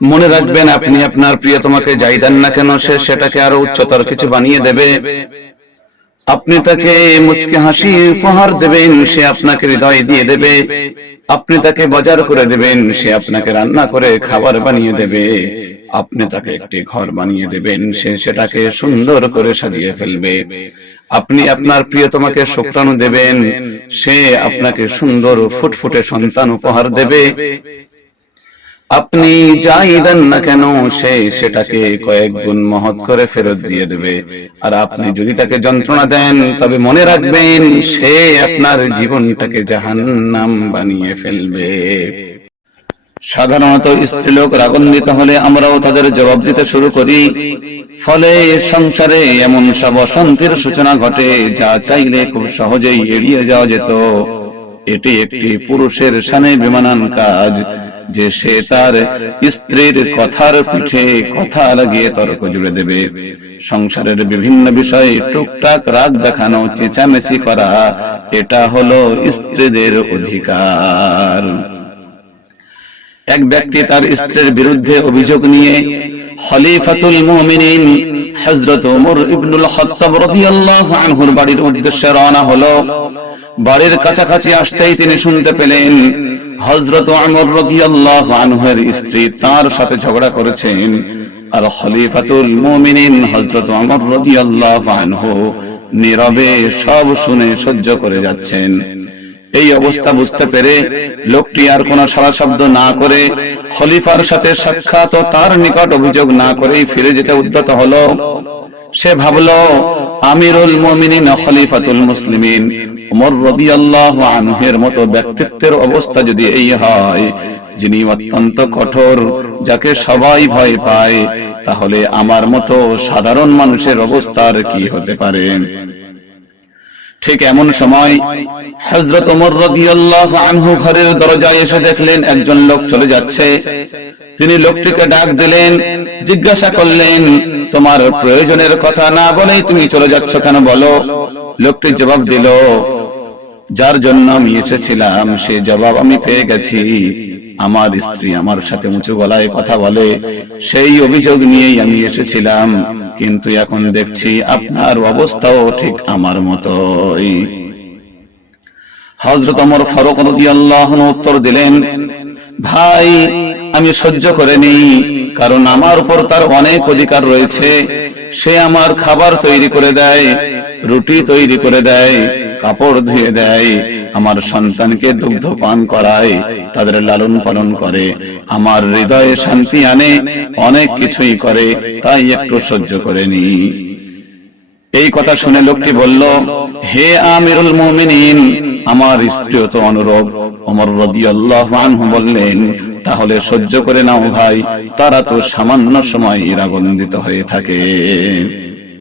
মনে রাখবেন, আপনি আপনার প্রিয়তমাকে যাই দেন না কেন, সে সেটাকে আরো উচ্চতর কিছু বানিয়ে দেবে। আপনি তাকে মুচকি হাসি উপহার দেবেন, সে আপনাকে হৃদয় দিয়ে দেবে। আপনি তাকে বাজার করে দেবেন, সে আপনাকে রান্না করে খাবার বানিয়ে দেবে। আপনি তাকে একটি ঘর বানিয়ে দেবেন, সে সেটাকে সুন্দর করে সাজিয়ে ফেলবে। আপনি আপনার প্রিয়তমাকে শুকরানু দেবেন, সে আপনাকে সুন্দর ফুটফুটে সন্তান উপহার দেবে। আপনি যাই দেন না কেন, সে সেটাকে কয়েক গুণ মহৎ করে ফেরত দিয়ে দেবে। আর আপনি যদি তাকে যন্ত্রণা দেন, তবে মনে রাখবেন, সে আপনার জীবনটাকে জাহান্নাম বানিয়ে ফেলবে। সাধারণত স্ত্রীলোক রাগান্বিত হলে আমরাও তাদের জবাব দিতে শুরু করি। ফলে সংসারে এমন সব অশান্তির সূচনা ঘটে, যা চাইলে খুব সহজেই এড়িয়ে যাওয়া যেত। এটি একটি পুরুষের শানে বেমানান কাজ যে সে তার স্ত্রীর কথার পিঠে কথা লাগিয়ে তর্ক জুড়ে দেবে। সংসারের বিভিন্ন বিষয়ে টুকটাক রাগ দেখানো, চেঁচামেচি করা, এটা হলো স্ত্রীদের অধিকার। এক ব্যক্তি তার স্ত্রীর বিরুদ্ধে অভিযোগ নিয়ে খলিফাতুল মুমিনিন হযরত ওমর ইবনুল খাত্তাব রাদিয়াল্লাহু আনহুর বাড়ির উদ্দেশ্যে রওনা হলো। বাড়ির কাছাকাছি আসতেই তিনি শুনতে পেলেন হযরত ওমর রাদিয়াল্লাহু আনহুর স্ত্রী তার সাথে ঝগড়া করেছেন, আর খলিফাতুল মুমিনিন হযরত ওমর রাদিয়াল্লাহু আনহু নীরবে সব শুনে সহ্য করে যাচ্ছেন। এই অবস্থা বুঝতে পেরে লোকটি আর কোনো সাড়া শব্দ না করে খলিফার সাথে সাক্ষাৎ ও তার নিকট অভিযোগ না করেই ফিরে যেতে উদ্যত হলো। সে ভাবলো, আমিরুল মুমিনিন খলিফাতুল মুসলিমিন ওমর রাদিয়াল্লাহু আনহুর মতো ব্যক্তিত্বের অবস্থা যদি এই হয়, যিনি অত্যন্ত কঠোর, যাকে সবাই ভয় পায়, তাহলে আমার মতো সাধারণ মানুষের অবস্থার কি হতে পারে। ঠিক এমন সময় হযরত ওমর রাদিয়াল্লাহু আনহু ঘরের দরজায় এসে দেখলেন একজন লোক চলে যাচ্ছে। তিনি লোকটিকে ডাক দিলেন, জিজ্ঞাসা করলেন, তোমার প্রয়োজনের কথা না বলেই তুমি চলে যাচ্ছ কেন, বলো। লোকটি জবাব দিল, যার জন্য আমি এসেছিলাম সে জবাব আমি পেয়ে গেছি। আমার স্ত্রী আমার সাথে উঁচু গলায় কথা বলে, সেই অভিযোগ নিয়েই আমি এসেছিলাম, কিন্তু এখন দেখছি আপনার অবস্থাও ঠিক আমার মতোই। হযরত ওমর ফারুক রাদিয়াল্লাহু আনহু উত্তর দিলেন, ভাই, আমি সহ্য করে নেই, কারণ আমার উপর তার অনেক অধিকার রয়েছে। সে আমার খাবার তৈরি করে দেয়, রুটি তৈরি করে দেয়, কাপড় ধুয়ে দেয়, আমার সন্তানকে দুগ্ধ পান করায়, তাদের লালন পালন করে, আমার হৃদয়ে শান্তি আনে, অনেক কিছুই করে, তাই একটু সহ্য করে নি। এই কথা শুনে লোকটি বলল, হে আমিরুল মুমিনিন, আমার স্ত্রীও তো অনুরূপ। ওমর রাদিয়াল্লাহু আনহু বললেন, তাহলে সহ্য করে নাও ভাই, তারা তো সামান্য সময় রাগান্বিত হয়ে থাকে।